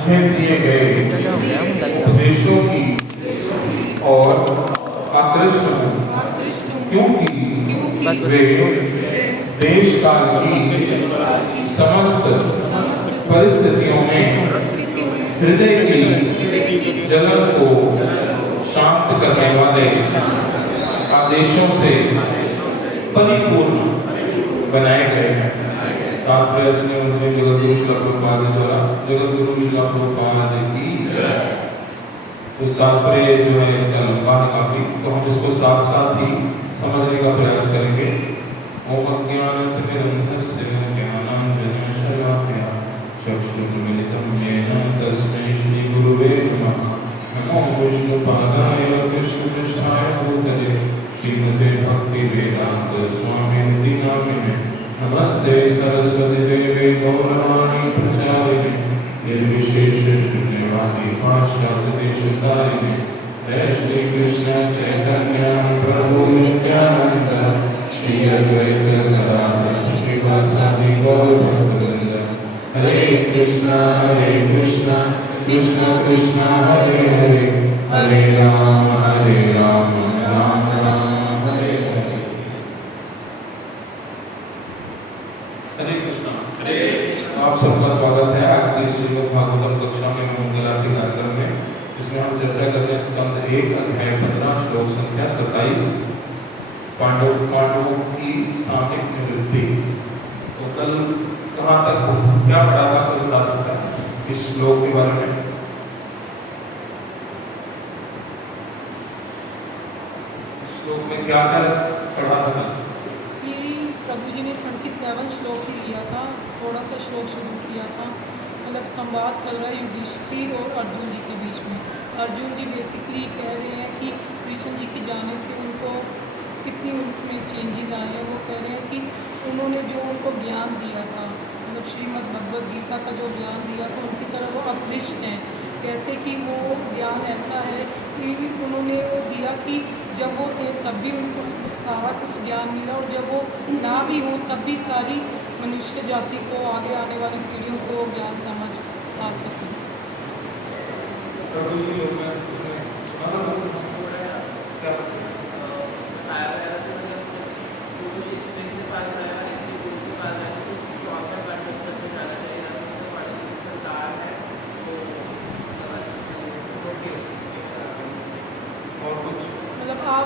मुझे दिए गए उपदेशों की और आकृष्ट हूँ, क्योंकि वे देश काल की समस्त परिस्थितियों में हृदय की जलन को शांत करने वाले आदेशों से परिपूर्ण बनाए गए हैं। तात्पर्य जगतगुरु श्रील प्रभुपाद द्वारा जगतगुरु श्रील प्रभुपाद की तो तात्पर्य जो है इसका लंबा है काफी, तो हम इसको साथ साथ ही समझने का प्रयास करेंगे। ओम अज्ञानतिमिरन्धस्य ज्ञानाञ्जनं शलाकया चक्षुर्मिलितं येन तस्मै श्रीगुरुवे नमः। नमो विष्णुपादाय कृष्णपृष्ठाय भूतले श्रीमते भक्तिवेदान्त स्वामिनिधि नामिने नमस्ते सरस्वती देवे गौरवाणी प्रचारिणे निर्विशेष शून्यवादी भाष्यादिदेशतारिणे जय श्री कृष्ण चैतन्य प्रभु नित्यानंद श्री अद्वैत गदाधर श्रीवासादि गौर भक्तवृंद। हरे कृष्ण कृष्ण कृष्ण हरे हरे, हरे राम राम राम हरे हरे। हरे कृष्ण। आप सबका स्वागत है आज की श्रीमद् भागवतम कक्षा में मंगलारती कार्यक्रम में, जिसमें हम चर्चा करते हैं स्कंद 1 अध्याय 15 श्लोक संख्या 27 पांडवों की सामयिक निवृत्ति। तो कल कहाँ तक क्या पढ़ा था, कोई बता सकता है इस श्लोक के बारे में? श्लोक में क्या पढ़ा था? प्रभु जी ने 27 श्लोक ही लिया था, थोड़ा सा श्लोक शुरू किया था। मतलब संवाद चल रहा है युधिष्ठिर और अर्जुन जी के बीच में। अर्जुन जी बेसिकली कह रहे हैं कि कृष्ण जी के जाने से उनको कितनी उनमें चेंजेस आए हैं। वो कह रहे हैं कि उन्होंने जो उनको ज्ञान दिया था, मतलब श्रीमद् भगवद गीता का जो ज्ञान दिया था, उनकी तरह वो अकृष्ट हैं। कैसे कि वो ज्ञान ऐसा है कि उन्होंने वो दिया कि जब वो थे तब भी उनको सारा कुछ ज्ञान मिला, और जब वो ना भी हो तब भी सारी मनुष्य जाति को, आगे आने वाली पीढ़ियों को ज्ञान समझ आ सके।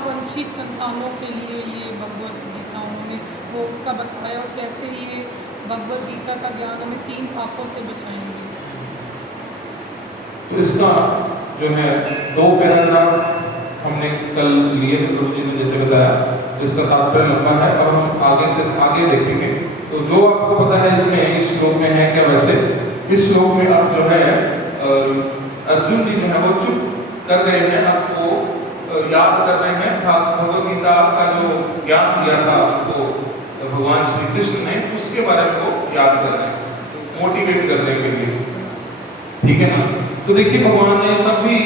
वंचित संतानों के लिए ये भगवद गीता उन्होंने वो उसका बताया, और कैसे ये भगवद गीता का ज्ञान हमें 3 पापों से बचाएंगे। तो इसका जो है 2 पैराग्राफ हमने कल लिए थे, प्रभु जी ने जैसे बताया, इसका तात्पर्य लंबा है। अब हम आगे से आगे देखेंगे। तो जो आपको पता है इसमें इस श्लोक में है क्या, वैसे इस श्लोक में अब जो है अर्जुन जी जो है वो चुप कर गए हैं, आपको याद कर रहे हैं भगवद गीता का जो ज्ञान दिया था तो भगवान श्री कृष्ण ने, उसके बारे में वो याद कर रहे हैं, मोटिवेट करने के लिए। ठीक है ना? तो देखिए भगवान ने तब भी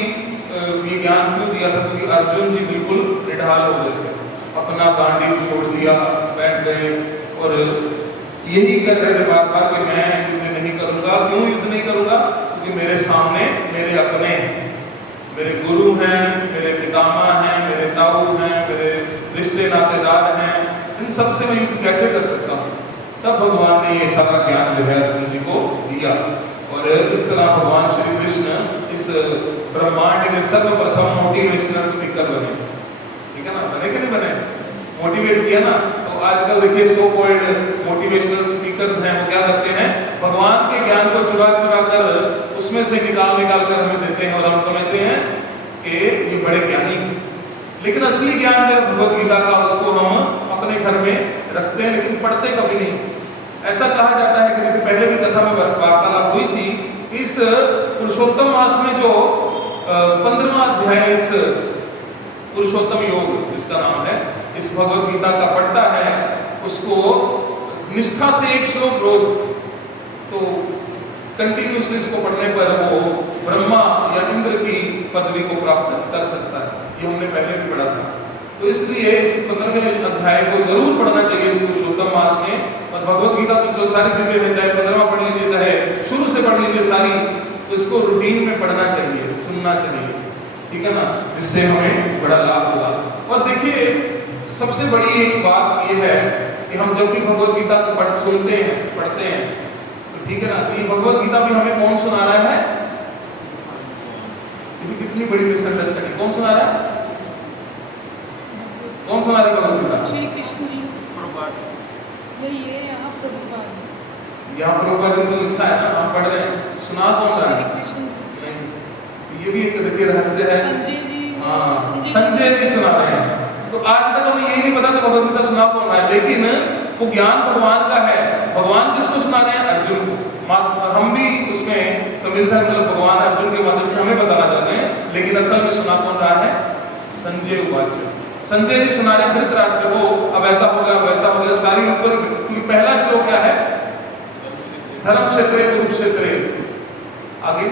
ये ज्ञान क्यों दिया था, क्योंकि अर्जुन जी बिल्कुल निढाल हो गए थे, अपना गांडीव छोड़ दिया, बैठ गए और यही कर रहे थे बार बार कि मैं युद्ध नहीं करूंगा। क्यों युद्ध नहीं करूंगा? क्योंकि मेरे सामने मेरे अपने, मेरे गुरु हैं, मेरे पितामह हैं, मेरे ताऊ हैं, मेरे रिश्ते नातेदार हैं, इन सब से मैं युद्ध कैसे कर सकता हूँ? तब भगवान ने ये सारा ज्ञान जो है अर्जुन जी को दिया, और इस तरह भगवान श्री कृष्ण इस ब्रह्मांड के सर्वप्रथम मोटिवेशनल स्पीकर बने। ठीक है ना? बने कि नहीं बने? मोटिवेट किया ना। तो आजकल देखिए सो कॉल्ड मोटिवेशनल स्पीकर्स हैं, वो क्या करते हैं, भगवान के ज्ञान को चुरा चुरा कर उसमें से निकाल कर हमें देते हैं, और हम समझते हैं कि ये बड़े ज्ञानी हैं। लेकिन असली ज्ञान जो भगवद गीता का, उसको हम अपने घर में रखते हैं लेकिन पढ़ते कभी नहीं। ऐसा कहा जाता है कि पहले भी कथा में वार्तालाप हुई थी, इस पुरुषोत्तम मास में जो 15वां अध्याय इस पुरुषोत्तम योग जिसका नाम है, इस भगवद गीता का पढ़ता है, उसको निष्ठा से 1 श्लोक रोज, तो कंटिन्यूसली इसको पढ़ने पर वो ब्रह्मा या इंद्र की पदवी को प्राप्त कर सकता है। ये हमने पहले भी पढ़ा था। तो इसलिए इस 15वें अध्याय को जरूर पढ़ना चाहिए इस पुरुषोत्तम मास में। और भगवद गीता तो जो सारी दिव्य है, चाहे 15वां पढ़ लीजिए, चाहे शुरू से पढ़ लीजिए सारी, तो इसको रूटीन में पढ़ना चाहिए, सुनना चाहिए, ठीक है ना, जिससे हमें बड़ा लाभ होगा। और देखिए सबसे बड़ी एक बात ये है कि हम जब भी भगवत गीता को पढ़ते हैं तो ठीक है ना, तो ये भगवत गीता भी हमें कौन सुना रहा है? कितनी बड़ी मिसअंडरस्टैंडिंग, कौन सुना रहा है? कौन सुना रहा है भगवत गीता? श्री कृष्ण जी। नहीं, ये यहाँ प्रभुपाद, यहाँ प्रभुपाद जी को लिखा है ना, हम पढ़ रहे हैं, सुना कौन सा है? श्री कृष्ण नहीं, ये भी एक देखिए रहस्य है। संजय जी। हाँ, संजय जी सुना रहे हैं। तो आज तक हमें यही नहीं पता कि भगवत गीता सुना कौन रहा है, लेकिन वो ज्ञान भगवान का है। भगवान किसको सुना रहे हैं? अर्जुन को। हम भी उसमें संविधान मतलब भगवान अर्जुन के माध्यम से हमें बताना चाहते हैं, लेकिन असल में सुना कौन रहा है? संजय उवाच। संजय जी सुना रहे धृतराष्ट्र को, अब ऐसा हो गया, वैसा हो गया, सारी ऊपर, क्योंकि पहला श्लोक क्या है? धर्म क्षेत्रे कुरुक्षेत्रे। आगे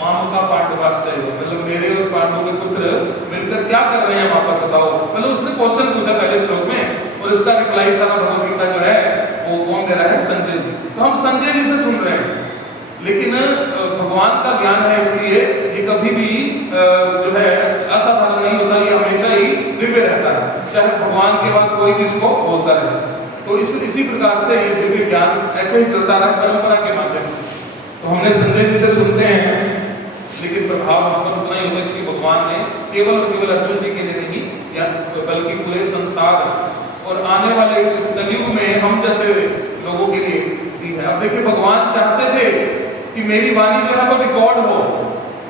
मामा का पांडवाश्चर्य, मतलब मेरे और पांडव के पुत्र मिलकर क्या कर रहे हैं वहां पर बताओ। मतलब उसने क्वेश्चन पूछा पहले श्लोक में, और इसका रिप्लाई सारा भगवत गीता जो है वो कौन दे रहा है? संजय जी। तो हम संजय जी से सुन रहे हैं, लेकिन भगवान का ज्ञान है, इसलिए ये कभी भी जो है असाधारण नहीं होता, ये हमेशा ही दिव्य रहता है, चाहे भगवान के बाद कोई भी इसको बोलता रहे। तो इसी प्रकार से ये दिव्य ज्ञान ऐसे ही चलता रहा परंपरा के माध्यम से। तो हमने संजय जी से सुनते हैं, लेकिन प्रभाव हम पर उतना ही होगा कि भगवान ने केवल और केवल अर्जुन जी के लिए नहीं, या बल्कि पूरे संसार और आने वाले इस कलयुग में हम जैसे लोगों के लिए दी है। अब देखिए भगवान चाहते थे कि मेरी वाणी जो है वो रिकॉर्ड हो,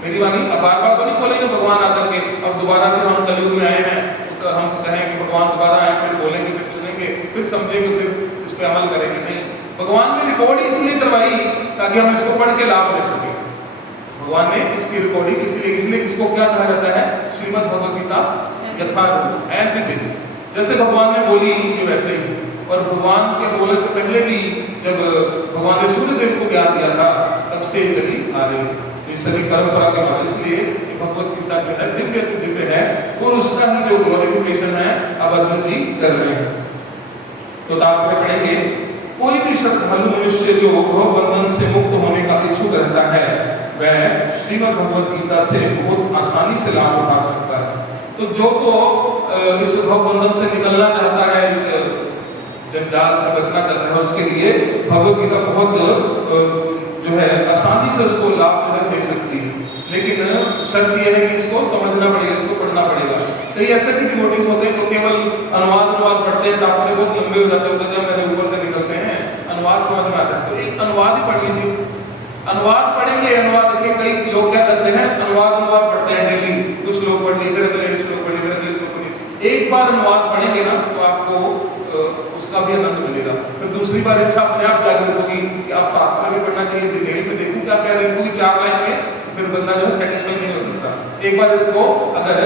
मेरी वाणी। अब बार बार तो नहीं बोलेंगे भगवान आकर के, अब दोबारा से हम कलयुग में आए हैं तो हम चाहें कि भगवान दोबारा आए, फिर बोलेंगे, फिर सुनेंगे, फिर समझेंगे, फिर इस पर अमल करेंगे। नहीं, भगवान ने रिकॉर्ड इसलिए करवाई ताकि हम इसको पढ़ के लाभ ले सकें। भगवान ने इसकी रिकॉर्डिंग इसलिए इसको क्या कहा जाता है? श्रीमद् भगवद गीता यथार्थ, एज इट इज, जैसे भगवान ने बोली ये वैसे ही। और भगवान के बोलने से पहले भी जब भगवान ने सूर्य देव को ज्ञान दिया था, तब से चली आ रही ये सभी परंपरा के बाद। इसलिए भगवत गीता जो है दिव्य तो दिव्य है, और उसका ही जो ग्लोरिफिकेशन है अब अर्जुन जी कर रहे हैं। तो आप पढ़ेंगे, कोई भी श्रद्धालु मनुष्य जो भव बंधन से मुक्त होने का इच्छुक रहता है, वह श्रीमद् भगवत गीता से बहुत आसानी से लाभ उठा सकता है। तो जो इस भव बंधन से निकलना चाहता है, इस जंजाल से बचना चाहता है, उसके लिए भगवत गीता बहुत जो है आसानी से उसको लाभ जो है दे सकती है। लेकिन शर्त यह है कि इसको समझना पड़ेगा, इसको पढ़ना पड़ेगा। कई ऐसे भी डिवोटीज होते हैं जो केवल अनुवाद पढ़ते हैं, तात्पर्य बहुत लंबे हो जाते हैं, जब मेरे ऊपर से निकलते हैं, अनुवाद समझ में आता है तो एक अनुवाद ही पढ़ लीजिए। अनुवाद पढ़ेंगे, अनुवाद देखिए कई लोग क्या करते हैं, अनुवाद पढ़ते हैं डेली, कुछ लोग पढ़ लिए, फिर अगले श्लोक पढ़िए, फिर अगले श्लोक पढ़िए। एक बार अनुवाद पढ़ेंगे ना तो आपको उसका भी आनंद मिलेगा। फिर दूसरी बार इच्छा अपने आप जागृत होगी कि अब तात्पर्य भी पढ़ना चाहिए, डिटेल में देखूं क्या कह रहे हैं, क्योंकि 4 लाइन में फिर बंदा जो है सेटिस्फाई नहीं हो सकता। एक बार इसको अगर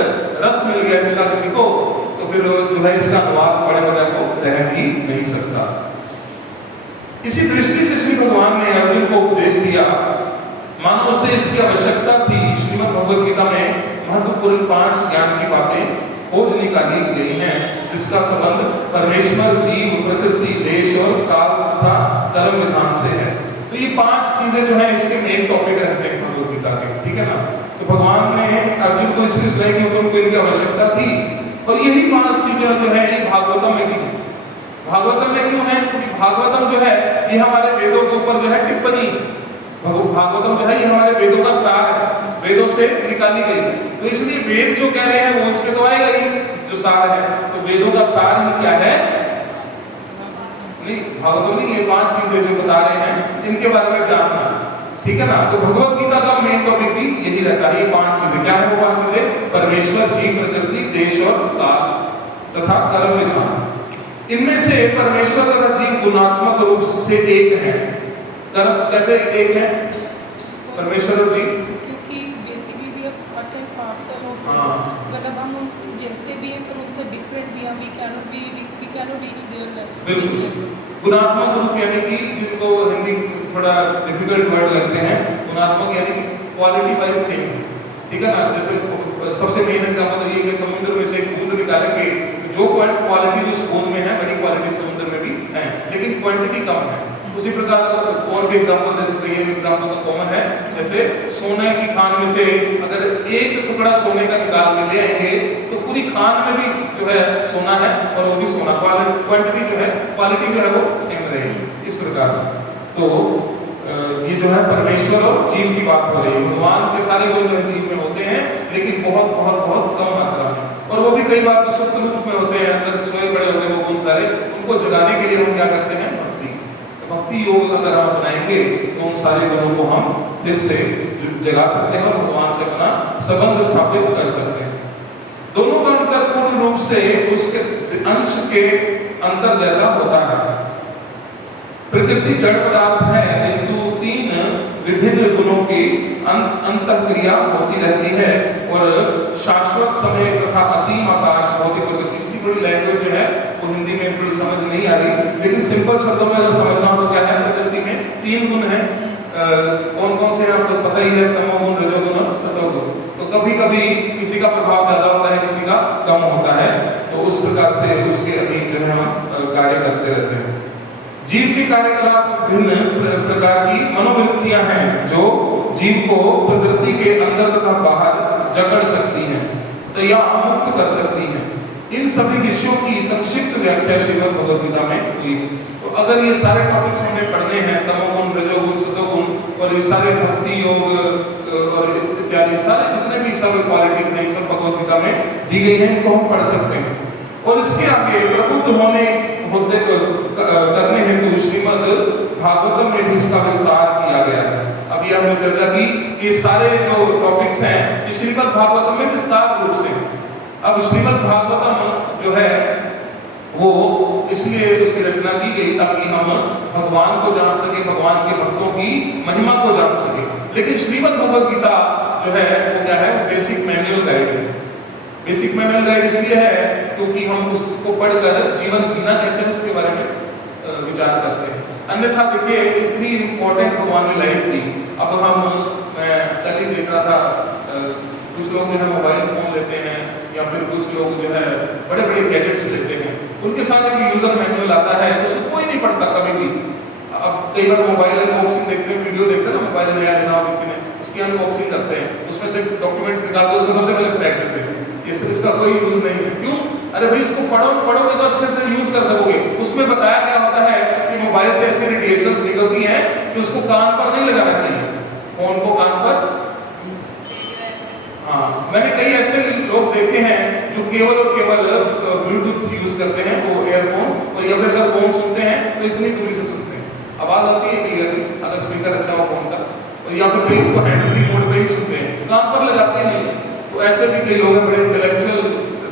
रस मिल गया इसका किसी को, तो फिर जो है इसका अनुवाद पढ़े बगैर को रह ही नहीं सकता। इसी दृष्टि से श्री भगवान ने अर्जुन को उपदेश दिया, मानो उसे इसकी आवश्यकता थी। श्रीमद् भगवद गीता में महत्वपूर्ण 5 ज्ञान की बातें खोज निकाली गई हैं, जिसका संबंध परमेश्वर, जीव, प्रकृति, देश और काल तथा कर्म विधान से है। तो ये 5 चीजें जो है इसके मेन टॉपिक रहते हैं भगवद गीता के, ठीक है ना। तो भगवान ने अर्जुन को इसलिए सुनाई कि उनको इनकी आवश्यकता थी, और यही 5 चीजें जो है ये भागवतम में भी। भागवतम में क्यों है? क्योंकि भागवतम जो है ये हमारे वेदों के ऊपर जो है टिप्पणी, भागवतम जो है ये हमारे वेदों का सार है, वेदों से निकाली गई। तो इसलिए वेद जो कह रहे हैं वो इसमें तो आएगा ही जो सार है। तो वेदों का सार ही क्या है? नहीं, भागवतम नहीं, ये 5 चीजें जो बता रहे हैं इनके बारे में जानना, ठीक है ना। तो भगवत गीता का मेन टॉपिक भी यही रहता है। ये 5 चीजें क्या है? वो 5 चीजें परमेश्वर, जीव, प्रकृति, देश और काल तथा कर्म विधान। इनमें से परमेश्वर तथा जीव गुणात्मक रूप से एक है। कर्म कैसे एक है? परमेश्वर और जीव क्योंकि basically we are part and parcel of, मतलब हम उनसे जैसे भी हैं पर उनसे डिफरेंट भी हैं, we cannot reach their level. गुणात्मक रूप यानी कि जिनको हिंदी थोड़ा डिफिकल्ट वर्ड लगते हैं, गुणात्मक यानी कि क्वालिटी वाइज सेम, ठीक है ना। जैसे सबसे मेन एग्जांपल तो ये कि समुद्र में से एक बूंद निकालेंगे, जो क्वालिटी उस बूंद में है वही क्वालिटी समुद्र में भी हैं, लेकिन क्वांटिटी कम है। उसी प्रकार और भी एग्जांपल दे सकते हैं, ये एग्जांपल तो कॉमन है, जैसे सोने की खान में से अगर एक टुकड़ा सोने का निकाल के ले आएंगे तो पूरी खान में भी जो है सोना है और वो भी सोना, क्वांटिटी जो है, क्वालिटी जो है वो सेम रहेगी। इस प्रकार से तो ये जो है परमेश्वर और जीव की बात हो रही है। भगवान के सारे गुण जो जीव में होते हैं, लेकिन बहुत बहुत बहुत कम मात्रा में, और वो भी कई बार तो सुप्त रूप में होते हैं, अंदर सोए पड़े होते हैं वो गुण सारे, उनको जगाने के लिए हम क्या करते हैं, भक्ति योग अगर हम बनाएंगे तो उन सारे गुणों को हम फिर से जगा सकते हैं और भगवान से अपना संबंध स्थापित कर सकते हैं। दोनों का अंतर पूर्ण रूप से उसके अंश के अंतर जैसा होता है। प्रकृति जड़ पदार्थ है, किंतु तीन विभिन्न गुणों की अंतःक्रिया होती रहती है और शाश्वत समय तथा असीम आकाश भौतिक प्रकृति। इसकी थोड़ी लैंग्वेज जो है वो हिंदी में थोड़ी समझ नहीं आ रही, लेकिन सिंपल शब्दों में अगर समझना हो तो क्या है, प्रकृति में तीन गुण हैं। कौन कौन से आपको पता ही है, तमोगुण, रजोगुण और सतोगुण। तो कभी कभी किसी का प्रभाव ज्यादा होता है, किसी का कम होता है, तो उस प्रकार से उसके अधीन जो है हम कार्य करते रहते हैं। जीव के कार्यकलाप भिन्न प्रकार की मनोवृत्तियां हैं जो जीव को प्रकृति के अंदर तथा बाहर जकड़ सकती हैं तो या मुक्त कर सकती हैं। इन सभी विषयों की संक्षिप्त व्याख्या श्रीमद् भगवद गीता में हुई। तो अगर ये सारे टॉपिक्स हमें पढ़ने हैं, तमोगुण, रजोगुण, सतोगुण, और ये सारे भक्ति योग और इत्यादि सारे जितने भी सब क्वालिटीज हैं, सब भगवद गीता में दी गई हैं, इनको हम पढ़ सकते हैं। और इसके आगे प्रबुद्ध होने करने हेतु श्रीमद् भागवतम में भी इसका विस्तार किया गया है। अभी हमने चर्चा की कि सारे जो टॉपिक्स हैं ये श्रीमद् भागवतम में विस्तार रूप से। अब श्रीमद् भागवतम जो है वो इसलिए उसकी रचना की गई ताकि हम भगवान को जान सके, भगवान के भक्तों की महिमा को जान सके। लेकिन श्रीमद् भगवद गीता जो है वो क्या है, बेसिक मैनुअल गाइड है। बेसिक मैनुअल गाइड इसलिए है क्योंकि हम उसको पढ़कर जीवन जीना कैसे उसके बारे में विचार करते हैं। अन्यथा देखिए इतनी इम्पोर्टेंट भगवान ने लाइफ दी। अब मैं कल ही देख रहा था, कुछ लोग जो है मोबाइल फोन लेते हैं या फिर कुछ लोग जो है बड़े बड़े गैजेट्स लेते हैं, उनके साथ एक यूजर मैनुअल आता है, उसको कोई नहीं पढ़ता कभी भी। अब कई बार मोबाइल अनबॉक्सिंग देखते हैं, वीडियो देखते हैं ना, मोबाइल नया लेना हो किसी ने, उसकी अनबॉक्सिंग करते हैं, उसमें से डॉक्यूमेंट्स निकालते हैं, उसको सबसे पहले फेंक देते हैं, इसका कोई यूज नहीं है। क्यों? अरे भाई इसको पढ़ोगे तो अच्छे से यूज कर सकोगे। उसमें बताया क्या होता है कि मोबाइल से ऐसी रेडिएशंस निकलती हैं कि उसको कान पर नहीं लगाना चाहिए, फोन को कान पर। हाँ, मैंने कई ऐसे लोग देखे हैं जो केवल और केवल ब्लूटूथ यूज करते हैं, वो एयरफोन, और या फिर अगर फोन सुनते हैं तो इतनी दूरी से सुनते हैं, आवाज आती है क्लियरली अगर स्पीकर अच्छा हो फोन का, और या फिर कई इसको हैंड फ्री मोड पे ही सुनते हैं, कान पर लगाते नहीं। तो ऐसे भी कई लोग हैं, बड़े इंटेलेक्चुअल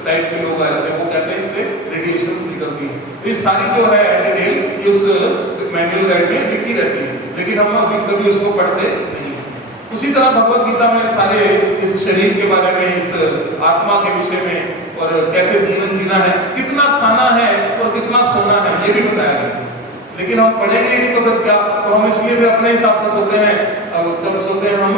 टाइप के लोग आ जाते हैं, वो कहते हैं इससे रेडिएशंस निकलती हैं। तो ये सारी जो है डिटेल उस मैनुअल गाइड में लिखी रहती है, लेकिन हम अभी कभी उसको पढ़ते नहीं। उसी तरह भगवद गीता में सारे इस शरीर के बारे में, इस आत्मा के विषय में, और कैसे जीवन जीना है, कितना खाना है और कितना सोना है, ये भी बताया गया। लेकिन हम पढ़ेंगे ही नहीं तो फिर क्या? तो हम इसलिए भी अपने हिसाब से सोते हैं। अब कब सोते हैं हम?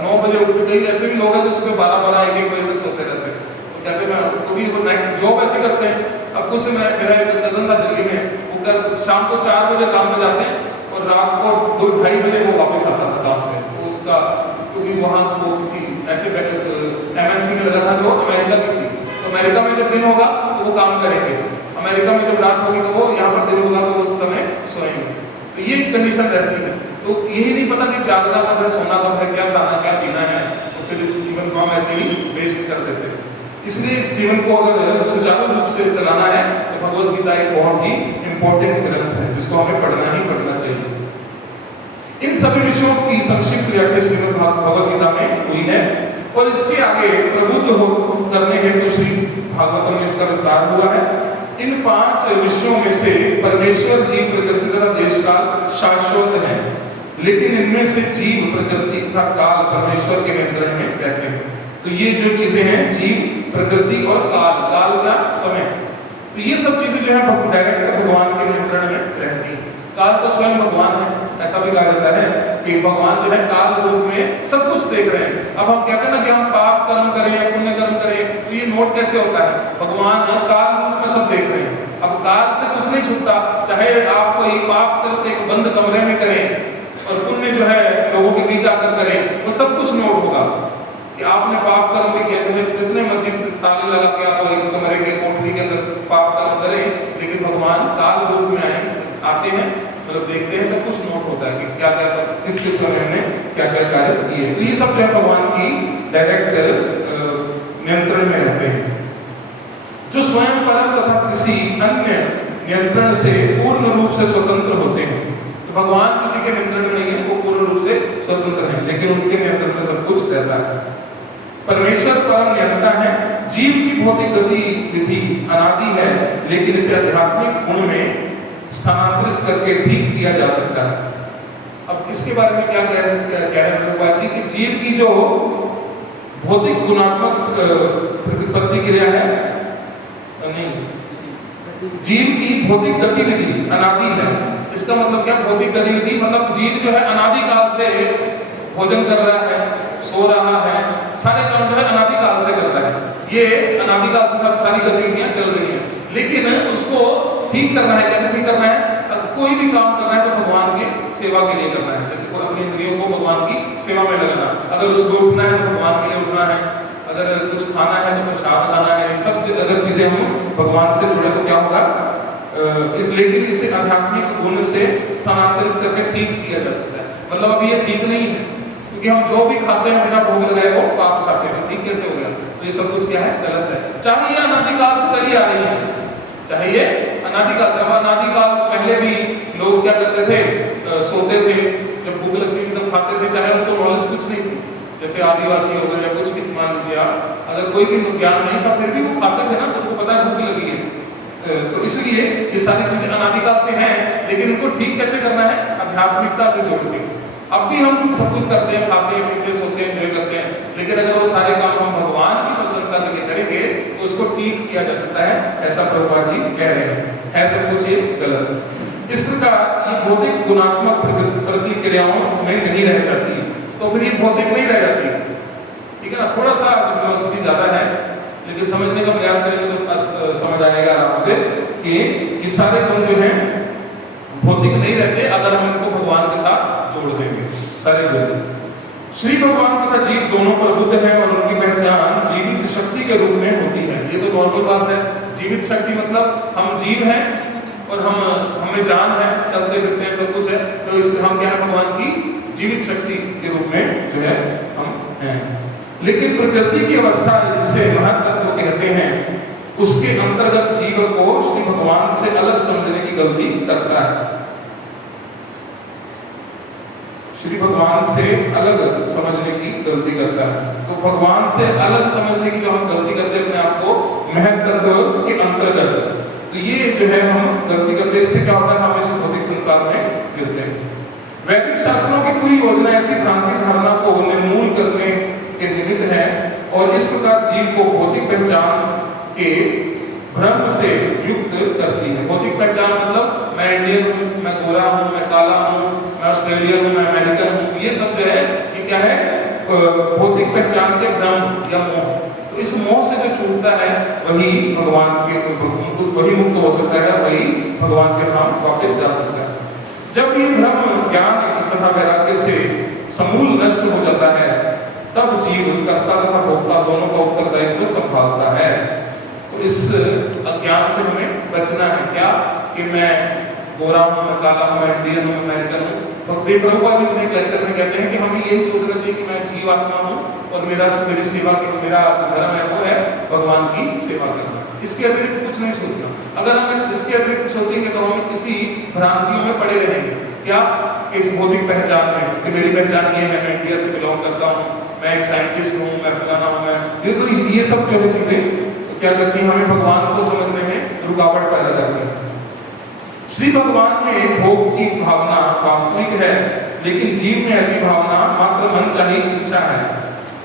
9 बजे उठते। कई ऐसे भी लोग हैं जो सुबह 12-12, 1-1 बजे तक सोते रहते हैं। तो कहते हैं कभी वो नाइट जॉब ऐसे करते हैं। अब कुछ मेरा एक कजन था दिल्ली में, वो शाम को 4 बजे काम पे जाते हैं और रात को 2-2:30 बजे वो वापस आता था काम से। तो उसका क्योंकि वहाँ वो किसी ऐसे MNC में लगा था जो अमेरिका की थी, तो अमेरिका में जब दिन होगा तो वो काम करेंगे, अमेरिका में जब रात होगी तो वो यहाँ पर दिन होगा तो उस समय सोएंगे। तो ये कंडीशन रहती है। तो यही नहीं पता कि जागना कब है, सोना कब है, क्या खाना क्या पीना है, तो फिर इस जीवन को हम ऐसे ही वेस्ट कर देते हैं। इसलिए इस जीवन को अगर सुचारू रूप से चलाना है तो भगवद गीता एक बहुत ही इंपॉर्टेंट ग्रंथ है जिसको हमें पढ़ना ही पढ़ना चाहिए। इन सभी विषयों की संक्षिप्त व्याख्या श्रीमद् भगवद गीता में हुई है और इसके आगे प्रबुद्ध हो करने हेतु श्री भागवतम में इसका विस्तार हुआ है। इन 5 विषयों में से परमेश्वर, जीव, प्रकृति तथा देश काल शाश्वत है, लेकिन इनमें से जीव, प्रकृति तथा काल परमेश्वर के नियंत्रण में रहते हैं। तो ये जो चीजें हैं, जीव, प्रकृति और काल, काल का समय, तो ये सब चीजें जो है डायरेक्ट भगवान के नियंत्रण में रहती हैं। काल तो स्वयं भगवान है, ऐसा भी कहा जाता है कि भगवान जो है काल रूप में सब कुछ देख रहे हैं। अब हम कहते हैं ना कि हम पाप कर्म करें या पुण्य कर्म करें, तो ये नोट कैसे होता है? भगवान काल रूप में सब देख रहे हैं। अब काल से कुछ नहीं छुपता, चाहे आप कोई पाप करते एक बंद कमरे में करें और पुण्य जो है लोगों के बीच आकर करें, वो सब कुछ नोट होगा कि आपने पाप कर्म भी किया। चाहे जितने मस्जिद ताले लगा के आप एक कमरे के कोठरी के अंदर पाप कर्म करें, लेकिन भगवान काल रूप में आते हैं, मतलब देखते हैं, सब कुछ नोट होता है कि क्या क्या सब किस किस समय में क्या क्या कार्य किए। तो ये सब जो है भगवान की डायरेक्ट नियंत्रण में रहते हैं, जो स्वयं परम तथा किसी अन्य नियंत्रण से पूर्ण रूप से स्वतंत्र होते हैं। तो भगवान किसी के नियंत्रण में नहीं है, वो पूर्ण रूप से स्वतंत्र हैं, लेकिन उनके नियंत्रण में सब कुछ रहता है। परमेश्वर परम नियंता है। जीव की भौतिक गतिविधि अनादि है, लेकिन इसे आध्यात्मिक गुण में स्थानांतरित करके ठीक किया जा सकता है। अब इसके बारे में क्या कह रहे हैं प्रभुपाद जी कि जीव की जो भौतिक गुणात्मक प्रतिक्रिया है, नहीं, जीव की भौतिक गतिविधि अनादि है। इसका मतलब क्या? भौतिक गतिविधि मतलब जीव जो है अनादि काल से भोजन कर रहा है, सो रहा है, सारे काम जो है अनादि काल से करता है। ये अनादि काल से सारी गतिविधियां चल रही हैं, लेकिन उसको ठीक करना है। कैसे ठीक करना है? कोई भी काम करना है तो भगवान के सेवा के लिए करना है। जैसे कोई अपनी इंद्रियों को भगवान की सेवा में लगाना, अगर उसको उठना है तो भगवान के लिए उठना है, अगर कुछ खाना है तो प्रसाद खाना है, सब अगर चीजें हम भगवान से जुड़े तो क्या होगा? लेकिन इसे आध्यात्मिक गुण से स्थानांतरित करके ठीक किया जा सकता है। मतलब अभी ये ठीक नहीं है, क्योंकि हम जो भी खाते हैं बिना भोग लगाए वो पाप खाते हैं। ठीक कैसे हो गया? तो ये सब कुछ क्या है? गलत है। चाहे ये अनादिकाल से चली आ रही है, चाहे ये अनादिकाल से, अनादिकाल पहले भी लोग क्या करते थे? सोते थे, जब भूख लगती थी तब खाते थे, चाहे उनको नॉलेज कुछ नहीं थी। जैसे आदिवासी हो गए या कुछ भी मान लीजिए आप, अगर कोई भी ज्ञान नहीं था फिर भी वो खाते थे ना, तो उनको पता है भूख लगी है। तो इसलिए ये सारी चीजें अनादिकाल से हैं, लेकिन इनको ठीक कैसे करना है? आध्यात्मिकता से जोड़ के। अब भी हम सब कुछ करते हैं, खाते हैं, पीते, सोते हैं, एंजॉय करते हैं, लेकिन अगर वो सारे काम हम भगवान की प्रसन्नता के लिए करेंगे तो उसको ठीक किया जा सकता है, ऐसा प्रभुपाद जी कह रहे हैं। है सब कुछ ये गलत। इस प्रकार ये भौतिक गुणात्मक प्रतिक्रियाओं में नहीं रह जाती, तो फिर ये भौतिक नहीं रह जाती। ठीक है ना? थोड़ा सा फिलॉसफी ज्यादा है, लेकिन समझने का प्रयास करेंगे तो समझ आएगा आराम से कि ये सारे गुण जो हैं भौतिक नहीं रहते अगर हम इनको भगवान के साथ जोड़ देंगे। सारे गुण श्री भगवान तथा जीव दोनों प्रबुद्ध हैं और उनकी पहचान जीवित शक्ति के रूप में होती है। ये तो नॉर्मल बात है। जीवित शक्ति मतलब हम जीव हैं और हमें जान है, चलते फिरते हैं, सब कुछ है, तो इसलिए हम क्या है? भगवान की जीवित शक्ति के रूप में जो है हम हैं। लेकिन प्रकृति की अवस्था जिसे महत्त्व कहते हैं, उसके अंतर्गत जीव को श्री भगवान से अलग समझने की गलती करता है। श्री भगवान से अलग समझने की गलती करता है। तो भगवान से अलग समझने की जो हम गलती करते हैं अपने आप को महत्त्व के अंतर्गत, तो ये जो है हम गलती करते हैं। इससे क्या होता है? हम इस भौतिक संसार में गिरते हैं। वैदिक शास्त्रों की पूरी योजना ऐसी भ्रांति धारणा को निर्मूल करने के निमित्त है और इस प्रकार जीव को भौतिक पहचान के भ्रम से युक्त करती है। भौतिक पहचान मतलब मैं इंडियन हूँ, मैं गोरा हूँ, मैं काला हूँ, मैं ऑस्ट्रेलियन हूँ, मैं अमेरिकन हूँ, ये सब जो है ये क्या है? भौतिक पहचान के भ्रम या मोह। तो इस मोह से जो छूटता है वही भगवान के, वही मुक्त हो सकता है, वही भगवान के धाम वापस जा सकता है। जब ये भ्रम ज्ञान तथा वैराग्य से समूल नष्ट हो जाता है, तब जीव कर्ता तथा भोक्ता दोनों का उत्तरदायित्व संभालता है। तो इस अज्ञान से हमें बचना है। क्या? कि मैं गोरा हूँ, मैं काला हूँ, मैं इंडियन हूँ, अमेरिकन हूँ। तो प्रभुपाद जी अपने लेक्चर में कहते हैं कि हमें यही सोचना चाहिए कि मैं जीवात्मा हूँ और मेरी सेवा, मेरा धर्म है वो है भगवान की सेवा करना। इसके अतिरिक्त कुछ नहीं सोचना। अगर हम इसके अतिरिक्त सोचेंगे तो हम किसी भ्रांतियों में पड़े रहेंगे। क्या? इस भौतिक पहचान में कि मेरी पहचान ये है, मैं इंडिया से बिलोंग करता हूँ, मैं एक साइंटिस्ट हूँ, मैं फलाना हूँ, मैं ये सब जो है चीजें क्या करती है? हमें भगवान को समझने में रुकावट पैदा करती है। श्री भगवान में भोग की भावना वास्तविक है, लेकिन जीव में ऐसी भावना मात्र मन चाहिए इच्छा है।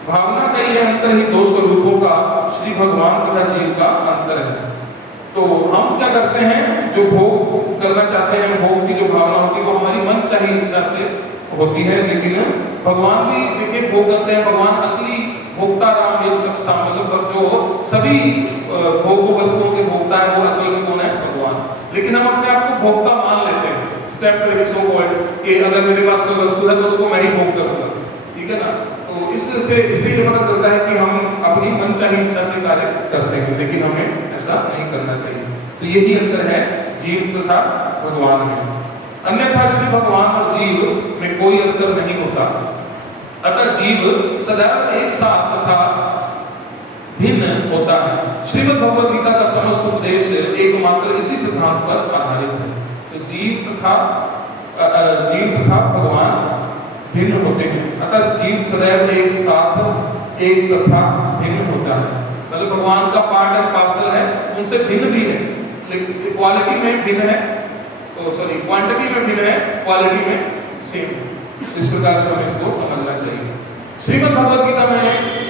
भावना का यह अंतर ही दो स्वरूपों का श्री भगवान तथा जीव का अंतर है। तो हम क्या करते हैं? जो भोग करना चाहते हैं, भोग की जो भावना होती है वो हमारी मन चाहिए इच्छा से होती है, लेकिन भगवान भी देखिए भोग करते हैं। भगवान असली भोक्ता राम, मतलब जो सभी भोग वस्तुओं के भोक्ता है वो असल में कौन है? भगवान। लेकिन हम अपने आप को भोक्ता मान लेते हैं, टेम्पररी सो कॉल्ड, कि अगर मेरे पास कोई वस्तु है तो उसको मैं ही भोग करूंगा, ठीक है ना। तो इससे ये पता चलता है कि हम अपनी मनचाही इच्छा से कार्य करते हैं, लेकिन हमें ऐसा नहीं करना चाहिए। तो यही अंतर है जीव तथा भगवान में। अन्यथा श्री भगवान और जीव में कोई अंतर नहीं होता। अतः जीव सदैव एक साथ तथा भिन्न होता है। श्रीमद् भगवद गीता का समस्त उपदेश एकमात्र इसी सिद्धांत पर आधारित है। तो जीव तथा भगवान भिन्न होते हैं, अतः जीव सदैव एक साथ एक तथा भिन्न होता है। मतलब भगवान का पार्ट एंड पार्सल है, उनसे भिन्न भी है, लेकिन क्वालिटी में भिन्न है, क्वांटिटी में भिन्न है, क्वालिटी में सेम है। इस प्रकार से हमें इसको समझना चाहिए। श्रीमद् भगवद गीता में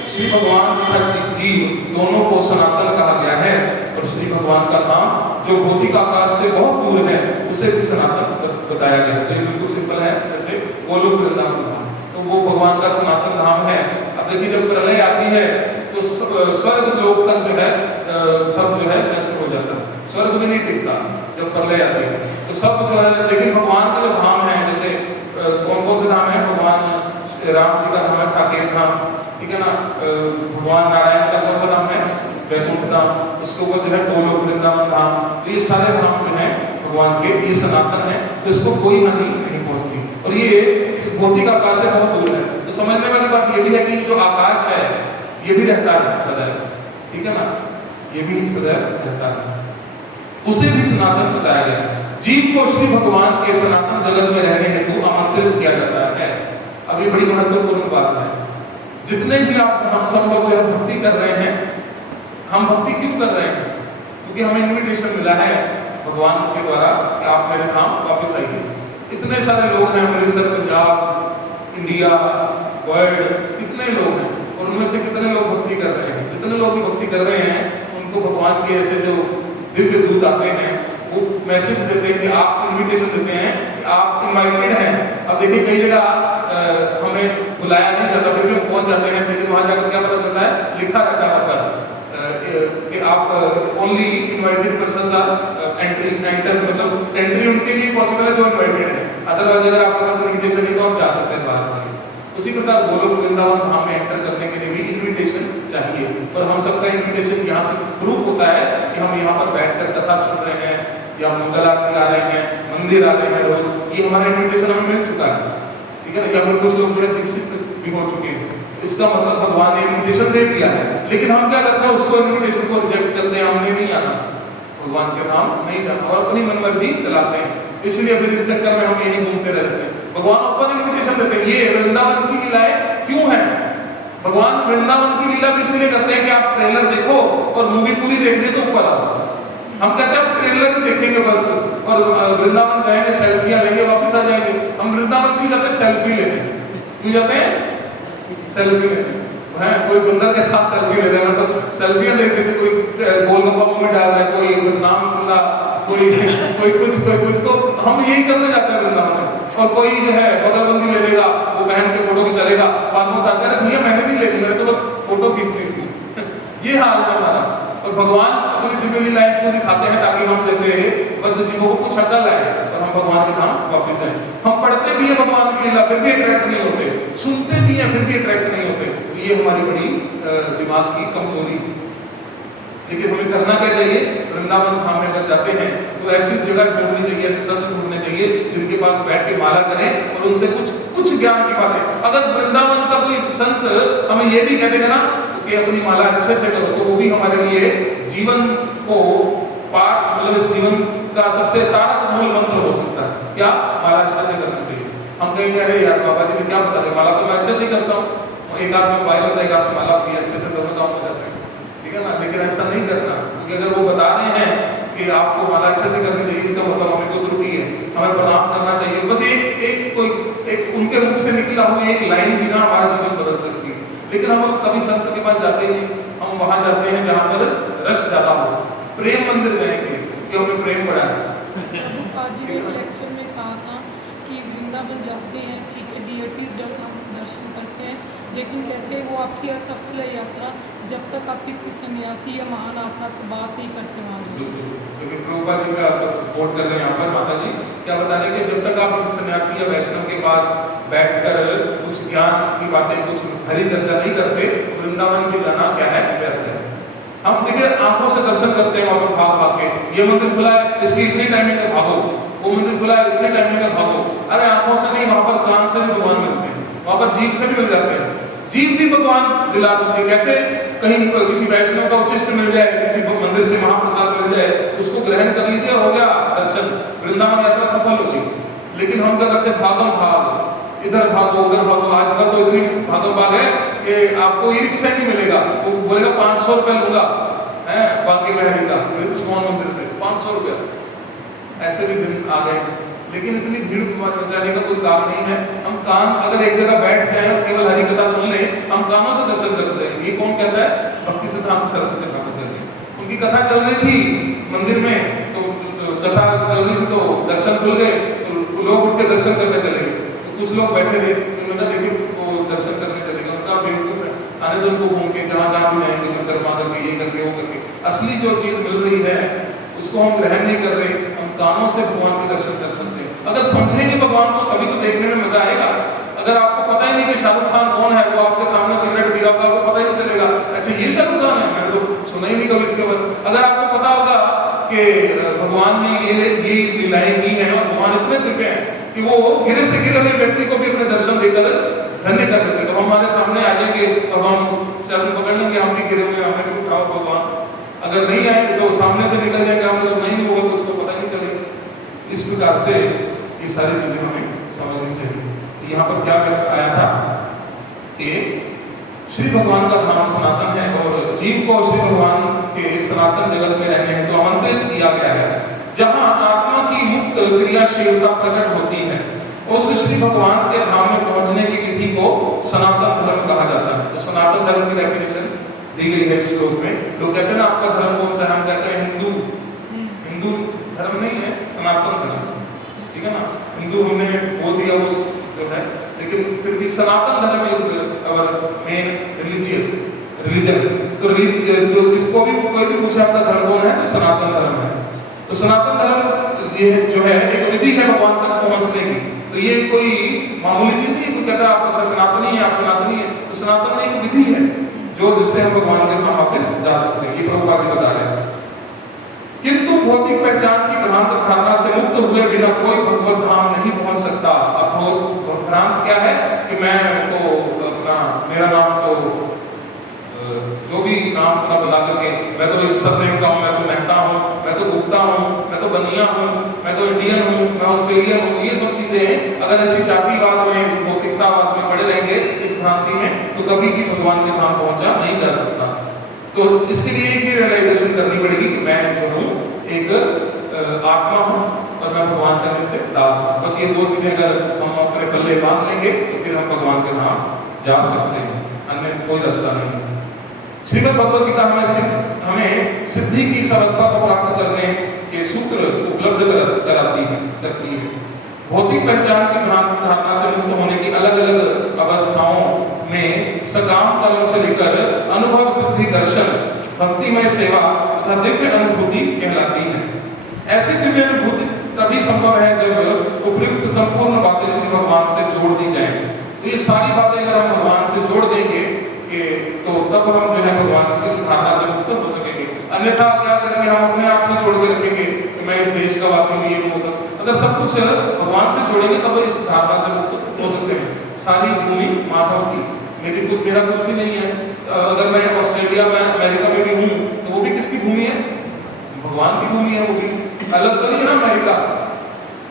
श्री भगवान तथा जीव दोनों को सनातन कहा गया है, और श्री भगवान का नाम जो भौतिक आकाश से बहुत दूर है उसे भी सनातन बताया गया है। तो ये बिल्कुल सिंपल है, जैसे गोलोक वृंदावन धाम, तो वो भगवान का सनातन धाम है। अब देखिए जब प्रलय आती है तो स्वर्ग लोक तक जो है सब जो है नष्ट हो जाता है, स्वर्ग में नहीं टिकता जब प्रलय आती है, तो सब जो है। लेकिन भगवान का जो धाम है, जैसे कौन कौन से धाम है, भगवान राम जी का धाम है साकेत धाम, ठीक है ना, भगवान नारायण का कौन सा धाम है, वैकुंठ धाम, उसके ऊपर जो है गोलोक वृंदावन धाम। तो ये सारे धाम जो है भगवान के, ये सनातन है, तो इसको कोई हानि नहीं पहुंचती, और ये इस भौतिक आकाश से बहुत दूर है। तो समझने वाली बात ये भी है कि जो आकाश है ये भी रहता है सदैव, ठीक है ना, ये भी सदैव रहता है, उसे भी सनातन बताया गया। जीव को श्री भगवान के सनातन जगत में रहने हेतु आमंत्रित किया जाता है। अब ये बड़ी महत्वपूर्ण बात है। जितने भी हम सब लोग भक्ति कर रहे हैं, हम भक्ति क्यों कर रहे हैं? क्योंकि हमें इन्विटेशन मिला है भगवान के द्वारा कि आप मेरे धाम वापस आइए। इतने सारे लोग हैं, अमृतसर, पंजाब, इंडिया, वर्ल्ड, कितने लोग हैं, और उनमें से कितने लोग भक्ति कर रहे हैं। जितने लोग भी भक्ति कर रहे हैं उनको भगवान के ऐसे जो दिव्य दूत आते हैं वो मैसेज देते हैं कि आप इन्विटेशन देते हैं कि आप इनवाइटेड हैं। अब देखिए कई जगह हमें बुलाया नहीं जाता, फिर भी हम पहुंच जाते हैं, लेकिन वहां जाकर क्या पता चलता है, लिखा रहता है ऊपर कि आप only invited person are enter, मतलब एंट्री उनके लिए पॉसिबल है जो इनवाइटेड है, अदरवाइज अगर आपके पास इन्विटेशन नहीं तो आप जा सकते हैं बाहर से। उसी प्रकार गोलोक वृंदावन धाम में एंटर करने के लिए भी इन्विटेशन चाहिए, और हम सबका इन्विटेशन यहाँ से प्रूफ होता है कि हम यहाँ पर बैठकर कथा सुन रहे हैं, या मंगल आरती आ रहे हैं, मंदिर आ रहे हैं रोज, ये हमारा इन्विटेशन हमें मिल चुका है, ठीक है ना। या फिर कुछ लोग जो है दीक्षित भी हो चुके हैं, इसका मतलब भगवान ने इन्विटेशन दे दिया है, लेकिन हम क्या करते हैं, उसको इन्विटेशन को रिजेक्ट करते हैं, हमने नहीं आना, भगवान के नाम नहीं जाना, और अपनी मनमर्जी चलाते हैं। इसलिए फिर इस चक्कर में हम यही घूमते रहते हैं। भगवान ओपन इन्विटेशन देते हैं। ये वृंदावन की लीलाएं क्यों है? भगवान वृंदावन की लीला भी इसलिए करते हैं कि आप ट्रेलर देखो और मूवी पूरी देख ली तो ऊपर आओ। हम कहते हैं ट्रेलर ही देखेंगे बस, और वृंदावन जाएंगे, सेल्फियां लेंगे, वापस आ जाएंगे। हम वृंदावन क्यों जाते हैं? सेल्फी लेने। क्यों जाते हैं? सेल्फी लेने। है कोई बंदर के साथ सेल्फी ले रहा है, तो सेल्फियां देखते थे, कोई गोलगप्पा में डाल रहा है, कोई नाम चला, कोई कुछ, तो हम यही करने जाते हैं वृंदावन में। और कोई जो है बगलबंदी ले लेगा, वो पहन के फोटो खिंचा लेगा, बाद में उतार कर भैया मैंने नहीं लेनी, मैंने तो बस फोटो खींचनी थी। ये हाल है हमारा। और भगवान अपनी दिव्य लीलाएं को दिखाते हैं ताकि हम जैसे बद्ध जीवों को कुछ अकल आए और हम भगवान के धाम वापस आए। हम पढ़ते भी है भगवान की लीला, फिर भी अट्रैक्ट नहीं होते, सुनते भी है फिर भी अट्रैक्ट नहीं होते। तो ये हमारी बड़ी दिमाग की कमजोरी है। लेकिन हमें करना क्या चाहिए? वृंदावन धाम में अगर जाते हैं तो ऐसी जगह ढूंढनी चाहिए, ऐसे संत ढूंढने चाहिए जिनके पास बैठ के माला करें और उनसे कुछ ज्ञान की बातें। अगर वृंदावन का कोई संत हमें ये भी कह देगा ना कि अपनी माला अच्छे से करो, तो वो भी हमारे लिए जीवन को पाठ, मतलब इस जीवन का सबसे तारक मूल मंत्र हो सकता है। क्या? माला अच्छा से करना चाहिए। हम कहेंगे अरे यार बाबा जी ने क्या बता दें, माला तो मैं अच्छे से ही करता हूँ, एक हाथ में मोबाइल होता है, एक हाथ में माला भी अच्छे से दोनों काम हो जाते हैं, ठीक है ना। लेकिन ऐसा नहीं करना, क्योंकि अगर वो बता रहे हैं कि आपको माला अच्छे से करनी चाहिए, इसका मतलब हमें कोई त्रुटि है, हमें प्रणाम करना चाहिए। बस एक उनके मुख से निकला हुआ एक लाइन भी ना हमारा जीवन बदल सकती है। लेकिन हम कभी संत के पास जाते नहीं, हम वहां जाते हैं जहां पर रस ज्यादा हो। प्रेम मंदिर जाएंगे क्योंकि हमें प्रेम बढ़ा है। आज जी ने लेक्चर में कहा था कि वृंदावन जाते हैं, ठीक है, डिएटीज दर्शन करते हैं, लेकिन कहते हैं वो आपकी असफल है यात्रा जब तक आप किसी सन्यासी या महान आत्मा से बात नहीं करते वहाँ। क्योंकि प्रभुपाद जी का सपोर्ट कर रहे हैं यहाँ पर माता जी क्या बता रहे हैं कि जब तक आप किसी सन्यासी या वैष्णव के पास बैठकर कुछ ज्ञान की बातें, कुछ हरी चर्चा नहीं करते, वृंदावन भी जाना क्या है, व्यर्थ है। हम देखिए आंखों से दर्शन करते हैं वहां पर भाग भाग के, ये मंदिर खुला है इसके इतने टाइमिंग का भागो, वो मंदिर खुला है इतने टाइमिंग का भागो। अरे आंखों से नहीं, वहां पर कान से भी भगवान मिलते हैं, वहां पर जीभ से भी मिल जाते हैं। जीभ भी भगवान दिला सकते हैं। कैसे? कहीं किसी वैष्णव का उच्चिष्ट मिल जाए, किसी मंदिर से महाप्रसाद मिल जाए, उसको ग्रहण कर लीजिए, हो गया दर्शन, वृंदावन यात्रा सफल हो गई। लेकिन हम क्या करते हैं, भागम भाग, इधर भागो उधर भागो। आज का तो इतनी भागम भाग है कि आपको ई रिक्शा ही नहीं मिलेगा, वो बोलेगा 500 रुपए लूंगा है बाकी बहरी का इस्कॉन मंदिर से 500 रुपया। ऐसे भी दिन आ गए, लेकिन इतनी भीड़ मचाने का कोई काम नहीं है। हम कान अगर एक जगह बैठ जाए और केवल हरि कथा सुन ले, हम कानों से दर्शन करते हैं। ये कौन कहता है? भक्ति सिद्धांत सरस्वती ठाकुर जी। उनकी कथा चल रही थी मंदिर में, तो कथा चल रही थी तो दर्शन खुल गए, तो लोग उठ के दर्शन करने चले गए। तो कुछ लोग बैठे थे, उन्होंने कहा देखिए वो दर्शन करने चले गए, उनका बेवकूफ है, आने दो उनको घूम के, जहाँ जहाँ भी जाएंगे गरमा करके, ये करके वो करके। असली जो चीज मिल रही है उसको हम ग्रहण नहीं कर रहे। हम कानों से भगवान के दर्शन कर सकते हैं। अगर समझेंगे भगवान को तभी तो देखने में मजा आएगा। अगर आपको पता ही नहीं कि शाहरुख खान कौन है, वो आपके सामने सिगरेट पी रहा होगा, आपको पता ही नहीं चलेगा अच्छा ये शाहरुख खान है, मैंने तो सुना ही नहीं कभी इसके बाद। अगर आपको पता होगा कि भगवान ने ये लीलाएं की हैं और भगवान इतने कृपा हैं कि वो गिरे से गिरे हुए व्यक्ति को भी अपने दर्शन देकर धन्य कर देते, तो हमारे सामने आ जाएंगे, तो हम चरण पकड़ लेंगे, हम भी गिरे हुए, हमें भी उठाओ भगवान। अगर नहीं आएंगे तो सामने से निकल जाएंगे, हमने सुना ही नहीं होगा, कुछ तो पता ही नहीं चलेगा। इस प्रकार से ये सारी चीजें हमें समझनी चाहिए। यहाँ पर क्या आया था कि श्री भगवान का धाम सनातन है और जीव को श्री भगवान के सनातन जगत में रहने हेतु आमंत्रित किया गया है, जहां आत्मा की मुक्त क्रियाशीलता प्रकट होती है। उस श्री भगवान के धाम में पहुंचने की विधि को सनातन धर्म कहा जाता है। तो सनातन धर्म की डेफिनेशन दी गई है इस श्लोक में। लोग कहते हैं ना आपका धर्म कौन सा है, हम कहते हैं हिंदू। हिंदू धर्म नहीं है, सनातन धर्म, ठीक है ना। हिंदू हमने बोल दिया उस जो है, लेकिन फिर भी सनातन धर्म इज अवर मेन रिलीजन। तो इसको भी कोई भी पूछे आपका धर्म कौन है, तो सनातन धर्म है। तो सनातन धर्म ये जो है एक विधि है भगवान तक पहुंचने की। तो ये कोई मामूली चीज नहीं है, कोई कहता है आप सनातनी है, आप सनातनी है, तो सनातन एक विधि है जो जिससे हम भगवान के धाम वापस जा सकते हैं। ये प्रभुपाद जी बता रहे हैं। किंतु भौतिक पहचान की भ्रांत धारणा से मुक्त हुए बिना कोई भगवत धाम नहीं पहुंच सकता। अब भ्रांत क्या है कि मैं तो अपना मेरा नाम तो जो भी नाम अपना बता करके, मैं तो इस सरनेम का हूँ, मैं तो मेहता हूँ, मैं तो गुप्ता हूँ, मैं तो बनिया हूँ, मैं तो इंडियन हूँ, मैं ऑस्ट्रेलियन हूँ। ये सब चीजें अगर ऐसी जातिवाद में, इस भौतिकतावाद में पड़े रहेंगे, इस भ्रांति में, तो कभी भी भगवान के धाम पहुंचा नहीं जा सकता। तो इसके लिए एक ही रियलाइजेशन करनी पड़ेगी कि मैं जो हूँ एक आत्मा हूँ और मैं भगवान का नित्य दास हूँ। बस ये दो चीजें अगर हम अपने पल्ले बांध लेंगे तो फिर हम भगवान के धाम जा सकते हैं, अन्य कोई रास्ता नहीं। श्रीमद् भगवद गीता हमें सिद्धि की इस अवस्था को प्राप्त करने के सूत्र उपलब्ध करती है। भौतिक पहचान की भ्रांत धारणा से मुक्त होने की अलग अलग अवस्थाओं में सकाम कर्म से लेकर अनुभव सिद्धि दर्शन, भक्तिमय सेवा तथा दिव्य अनुभूति कहलाती है। ऐसी दिव्य अनुभूति तभी संभव है जब उपयुक्त संपूर्ण बातें श्री भगवान से जोड़ दी जाएं। तो ये सारी बातें अगर हम भगवान से जोड़ देंगे तो तब हम जो है भगवान की इस धारणा से मुक्त हो सकेंगे। अन्यथा क्या करेंगे, हम अपने आप से जोड़ के रखेंगे कि मैं इस देश का वासी हूँ, ये हो सकता। अगर सब कुछ भगवान से जोड़ेंगे तब इस धारणा से मुक्त हो सकते हैं। सारी भूमि माधव की, लेकिन कुछ मेरा कुछ भी नहीं है। अगर मैं ऑस्ट्रेलिया में, अमेरिका में भी हूँ तो वो भी किसकी भूमि है? भगवान की भूमि है। वो भी अलग तो नहीं है ना अमेरिका।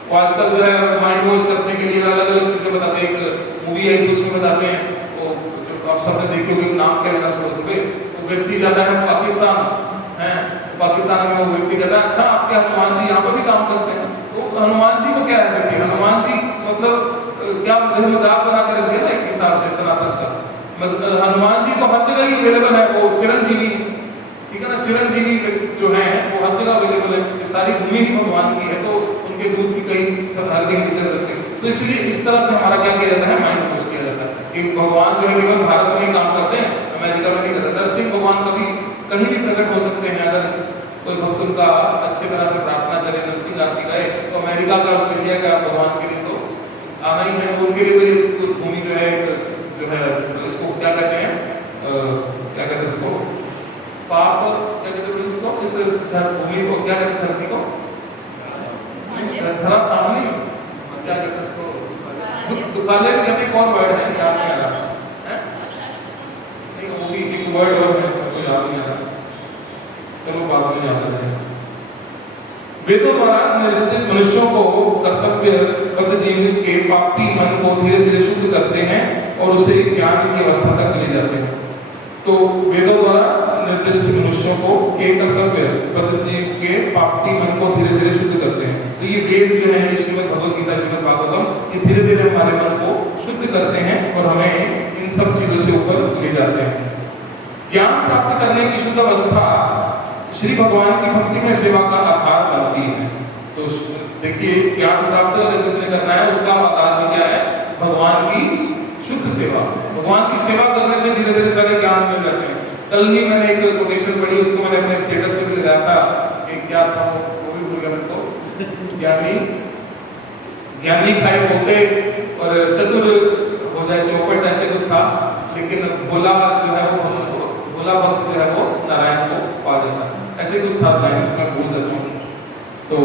वो आजकल जो है माइंड वॉश करने के लिए अलग अलग चीजें बताते हैं। एक मूवी आई थी उसमें बताते हैं, आप सबने देखी होगी, नाम क्या लेना सोच पे, तो व्यक्ति जाता है पाकिस्तान है, पाकिस्तान में वो व्यक्ति कहता है अच्छा आपके हनुमान जी यहाँ पर भी काम करते हैं। तो हनुमान जी को क्या है, देखिए हनुमान जी मतलब क्या मजाक बना के रख दिया ना एक हिसाब से सनातन का। हनुमान जी तो हर जगह ही अवेलेबल है, वो चिरंजीवी, ठीक है ना, चिरंजीवी जो है वो हर जगह अवेलेबल है। सारी भूमि ही भगवान की है, तो उनके दूध भी कहीं हर कहीं विचर सकते हैं। तो इसलिए इस तरह से हमारा क्या किया जाता है, माइंड वॉश किया जाता है। कि भगवान जो है केवल भारत में ही काम करते हैं, अमेरिका में नहीं करते। नरसिंह भगवान कभी कहीं भी प्रकट हो सकते हैं। अगर कोई भक्त उनका अच्छे तरह से प्रार्थना करे, नरसिंह आरती गाए, तो अमेरिका का, ऑस्ट्रेलिया का भगवान के लिए तो आना ही है। उनके लिए तो ये भूमि जो है, जो है इसको क्या कहते हैं, क्या कहते हैं इसको, पाप, क्या कहते हैं इसको, इस भूमि को क्या कहते हैं, धरती को धरा तामनी, क्या कहते हैं इसको, दुखालय भी कहते हैं। कौन वर्ड है, याद नहीं आ रहा है, नहीं वो भी एक वर्ड और है, तो याद नहीं आ रहा, चलो बाद में याद आ जाएगा। वेदों द्वारा निश्चित मनुष्यों को कर्तव्य बद्ध जीवन के पापी मन को धीरे धीरे शुद्ध करते हैं और उसे ज्ञान की अवस्था तक ले जाते हैं। तो वेदों द्वारा निर्दिष्ट मनुष्यों को के कर्तव्य बद्ध जीव के पापी मन को धीरे धीरे शुद्ध करते हैं। तो ये वेद जो है, श्रीमद् भगवद गीता, श्रीमद् भागवतम, ये धीरे धीरे हमारे मन को शुद्ध करते हैं और हमें इन सब चीजों से ऊपर ले जाते हैं। ज्ञान प्राप्त करने की शुद्ध अवस्था श्री भगवान की भक्ति में सेवा का आधार बनती है। तो देखिए, ज्ञान प्राप्त अगर किसी ने करना है, उसका आधार भी क्या है, भगवान की शुद्ध सेवा। भगवान की सेवा करने से धीरे धीरे सारे ज्ञान मिल जाते हैं। कल ही मैंने एक कोटेशन पढ़ी, उसको मैंने अपने स्टेटस पे भी लगाया था कि क्या था वो भी भूल गया मेरे को, ज्ञानी खाए होते और चतुर हो जाए चौपट, ऐसे कुछ था। लेकिन भोला जो है वो, भोला भक्त जो है वो नारायण को पा जाता है, ऐसे कुछ था, लाइन्स में भूल जाता हूँ। तो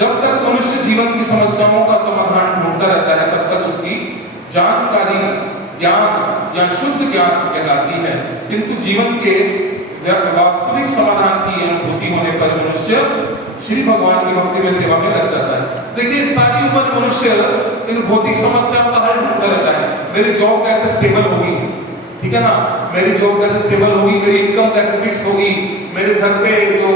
जब तक मनुष्य जीवन की समस्याओं का समाधान ढूंढता रहता है, तब तक उसकी जानकारी ज्ञान या शुद्ध ज्ञान कहलाती है। किंतु जीवन के वास्तविक समाधान की अनुभूति होने पर मनुष्य श्री भगवान की भक्ति में सेवा में लग जाता है। देखिए, सारी उम्र मनुष्य इन भौतिक समस्याओं का हल ढूंढता रहता है। मेरी जॉब कैसे स्टेबल होगी, ठीक है ना, मेरी जॉब कैसे स्टेबल होगी, मेरी इनकम कैसे फिक्स होगी, मेरे घर पे जो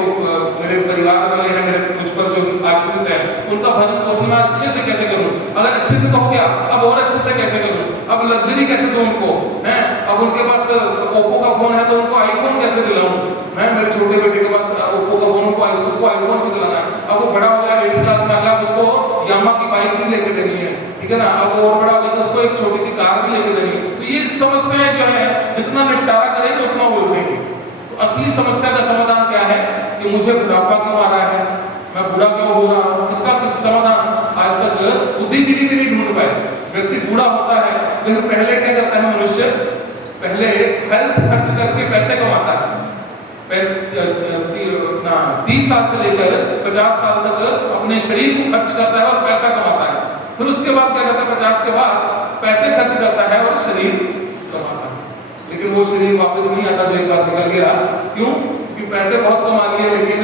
मेरे परिवार वाले हैं, मेरे मुझ पर जो आश्रित है, उनका भरण पोषण अच्छे से कैसे करूं, अगर अच्छे से तो हो गया, अब और अच्छे से कैसे करूं, अब लग्जरी कैसे दूं उनको, हैं, अब उनके पास ओप्पो का फोन है तो उनको आईफोन कैसे दिलाऊं, हैं, मेरे छोटे बेटे के पास ओप्पो का फोन, उनको उसको आईफोन भी दिलाना है। अब वो बड़ा हो गया, 8th क्लास में आ गया, उसको यामा की बाइक भी लेके देनी है, ठीक है ना, अब वो और बड़ा हो गया तो उसको एक छोटी सी कार भी लेके देनी है। तो ये समस्याएं जो है, जितना निपटारा करेंगे उतना उलझेंगे। तो असली समस्या का समाधान क्या है कि मुझे बुढ़ापा क्यों आ रहा है, मैं बूढ़ा क्यों हो रहा हूं, इसका समाधान आज तक बुद्धिजीवी भी नहीं ढूंढ पाए। व्यक्ति बूढ़ा होता है, लेकिन पहले क्या करता है मनुष्य, पहले हेल्थ खर्च करके पैसे कमाता है। 30 साल से लेकर 50 साल तक अपने शरीर को खर्च करता है और पैसा कमाता है। फिर उसके बाद क्या करता है, 50 के बाद पैसे खर्च करता है और शरीर कमाता है। लेकिन वो शरीर वापस नहीं आता जो एक बार निकल गया। क्यों? क्योंकि पैसे बहुत कमा लिए, लेकिन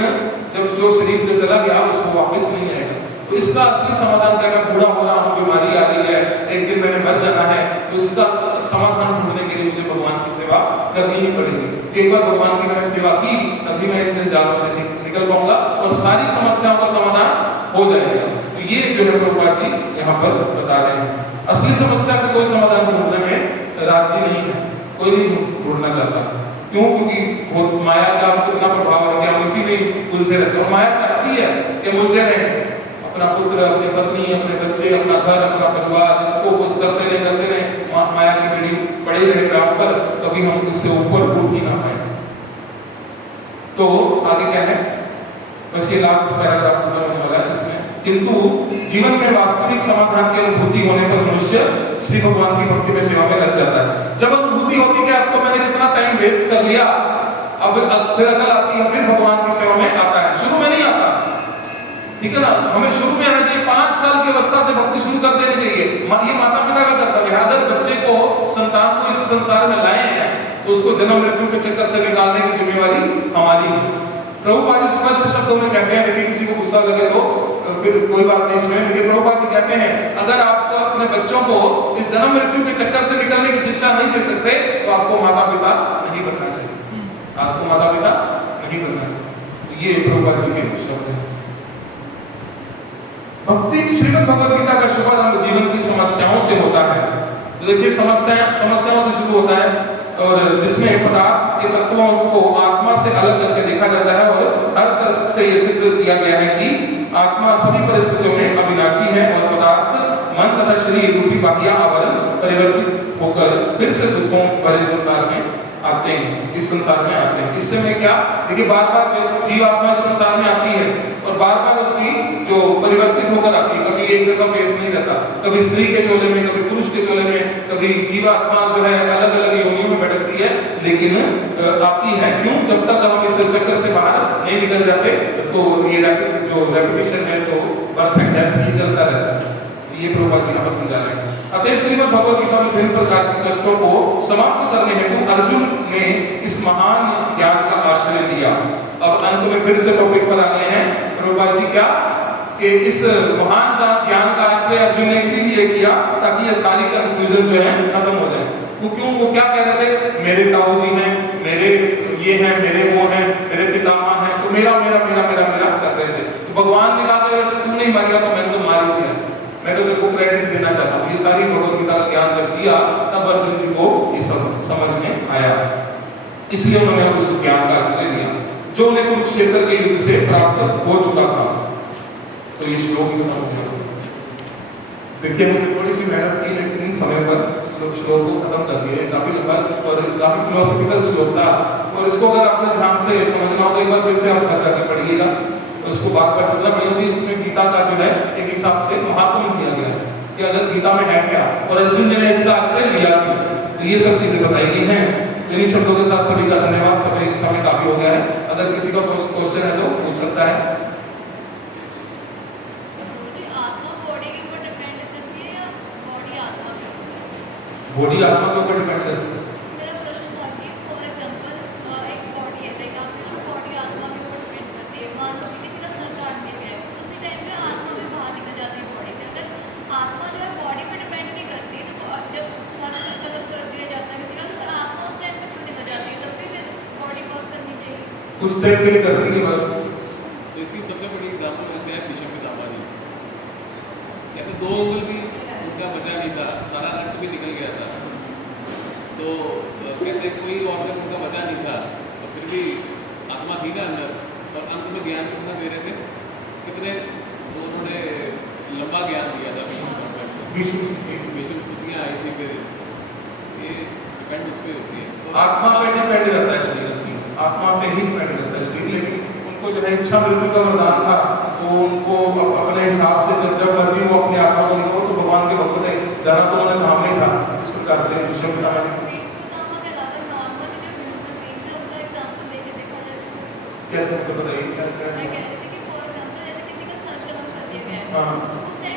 जब जो शरीर जो चला गया उसको वापस नहीं आएगा। तो इसका असली समाधान क्या है, मैं बूढ़ा हो रहा हूँ, बीमारी आ रही है, एक दिन मैंने मर जाना है, तो इसका समाधान ढूंढने के लिए मुझे भगवान की सेवा करनी ही पड़ेगी। एक बार भगवान की मैंने सेवा की, तभी मैं इन जंजालों से निकल पाऊंगा और सारी समस्याओं का समाधान हो जाएगा। तो ये जो है प्रभुपाद जी यहाँ पर बता रहे हैं। असली समस्या का कोई समाधान ढूंढने में राजी नहीं है, कोई नहीं ढूंढना चाहता। क्यों? क्योंकि माया का कितना प्रभाव है कि हम इसी में उलझे रहते हैं। और माया चाहती है कि उलझे रहें, अपना पुत्र, अपनी पत्नी, अपने बच्चे, अपना घर, अपना परिवार, इनको कुछ करते रहे, माया की बेड़ी पड़े रहे ग्राम पर, कभी हम इससे ऊपर उठ ही ना पाए। तो आगे क्या है, बस ये लास्ट पैराग्राफ पूरा होने वाला है इसमें। किंतु जीवन में वास्तविक समाधान की अनुभूति होने पर मनुष्य श्री भगवान की भक्ति में सेवा में लग जाता है। जब अनुभूति होती है कि अब तो मैंने कितना टाइम वेस्ट कर लिया, अब फिर अकल आती है, फिर भगवान की सेवा में आता है। शुरू में नहीं आता, ठीक है ना, हमें शुरू में आना चाहिए। 5 साल की अवस्था से भक्ति शुरू कर देनी चाहिए। ये माता पिता का कर्तव्य है। अगर बच्चे को, संतान को इस संसार में लाए हैं तो उसको जन्म मृत्यु के चक्कर से निकालने की जिम्मेवारी हमारी है। प्रभुपाद जी स्पष्ट शब्दों में कहते हैं, देखिए किसी को गुस्सा लगे तो फिर कोई बात नहीं इसमें, लेकिन प्रभुपाद जी कहते हैं अगर आप अपने बच्चों को इस जन्म मृत्यु के चक्कर से निकलने की शिक्षा नहीं दे सकते तो आपको माता पिता नहीं बनना चाहिए, आपको माता पिता नहीं बनना चाहिए। ये प्रभुपाद जी के शब्द हैं। भक्ति श्रीमद् भगवद गीता का शुभारंभ जीवन की समस्याओं से होता है। तो देखिए समस्याओं से शुरू होता है, और जिसमें पदार्थ के तत्वों को आत्मा से अलग करके देखा जाता है, और हर तरह से यह सिद्ध किया गया है कि आत्मा सभी परिस्थितियों में अविनाशी है और पदार्थ मन तथा शरीर रूपी बाह्य आवरण परिवर्तित होकर फिर से दुखों भरे संसार में आते हैं, इस संसार में आते हैं। इससे में क्या देखिए, बार बार जीवात्मा इस संसार में आती है और बार बार उसकी जो परिवर्तित होकर आती है, कभी एक जैसा फेस नहीं रहता, कभी स्त्री के चोले में, कभी पुरुष के चोले में, कभी जीवात्मा जो है अलग अलग योनियों में भटकती है, लेकिन आती है। क्यों? जब तक हम इस चक्कर से बाहर नहीं निकल जाते तो ये जो रेपिटेशन है, जो बर्थ एंड डेथ, ये चलता रहता है। ये प्रभुपाद जी हमें समझा रहे हैं। अतएव श्रीमद् भगवद गीता में विभिन्न प्रकार के कष्टों को समाप्त करने हेतु अर्जुन ने इस महान ज्ञान का आश्रय लिया। अब अंत में फिर से टॉपिक पर आ गए हैं प्रभुपाद जी, क्या कि इस महान ज्ञान का आश्रय अर्जुन ने इसीलिए किया ताकि ये सारी कंफ्यूजन जो है खत्म हो जाए। तो क्यों? वो क्या कह रहे थे, मेरे ताऊ जी हैं, मेरे ये हैं, मेरे वो हैं, मेरे पितामह हैं, तो मेरा मेरा मेरा मेरा मेरा कर रहे थे। तो भगवान ने कहा तू नहीं मारेगा तो मैंने तो मार ही दिया, मैं तो तेरे को क्रेडिट देना चाहता हूँ। ये सारी भगवद गीता का ज्ञान जब दिया तब अर्जुन जी को ये समझ में आया, इसलिए उन्होंने उस ज्ञान का आश्रय लिया जो उन्हें कुरुक्षेत्र के युद्ध से प्राप्त हो चुका था। तो ये श्लोक खत्म हो गया। देखिए, हमने थोड़ी सी मेहनत की, लेकिन समय पर श्लोक को खत्म कर दिया। काफी लंबा और काफी फिलोसॉफिकल श्लोक था, और इसको अगर आपने ध्यान से समझना हो तो एक बार फिर से आप घर जाकर पढ़िएगा, तो इसको बार बार चलना पड़ेगा। इसमें गीता का जो है एक हिसाब से महात्म दिया गया है कि अगर गीता में है क्या, और अर्जुन जी ने इसका आश्रय लिया क्यों, तो ये सब चीजें बताई गई हैं। इन्हीं शब्दों के साथ सभी का धन्यवाद। समय काफी हो गया है। अगर किसी का क्वेश्चन है तो पूछ सकता है। बॉडी आत्मा के ऊपर डिपेंड करती है। मेरा प्रश्न था कि फॉर एग्जांपल एक बॉडी है, लाइक आपकी बॉडी आत्मा के ऊपर डिपेंड करती है। मान लो कि किसी का सर काट दिया गया है, उसी टाइम पे आत्मा भी बाहर निकल जाती है बॉडी से। अगर आत्मा जो है बॉडी पे डिपेंड नहीं करती, तो जब सर गलत कर दिया जाता है किसी का, तो आत्मा उस टाइम पे क्यों निकल जाती है? तब भी फिर बॉडी वर्क करनी चाहिए। कुछ टाइम के लिए करती है बस। तो इसकी सबसे बड़ी एग्जाम्पल वैसे है भीष्म पितामह जी। कहते 2 अंगुल भी उनका बचा नहीं था, सारा रक्त भी निकल गया था, तो कहते कोई ऑर्गन उनका बचा नहीं था, तो फिर भी आत्मा थी ना अंदर, और अंत में ज्ञान कितना दे रहे थे, कितने उन्होंने लंबा ज्ञान दिया था भीष्म स्तुतियाँ आई थी। फिर ये डिपेंड उस पर होती है। तो आत्मा पे डिपेंड करता है शरीर, आत्मा पे ही डिपेंड करता है शरीर। लेकिन उनको जो है इच्छा मृत्यु का वरदान था, तो उनको अपने हिसाब से जब मर्जी वो अपनी आत्मा को निकालो, तो भगवान के भक्त थे, जरा तो उन्होंने धाम नहीं था। इस प्रकार से भीष्म पितामह कैसे, बताइए क्या क्या? मैं कह रही थी कि फॉर एग्जांपल जैसे किसी का सर कलम कर दिया गया है, हाँ। तो उस टाइम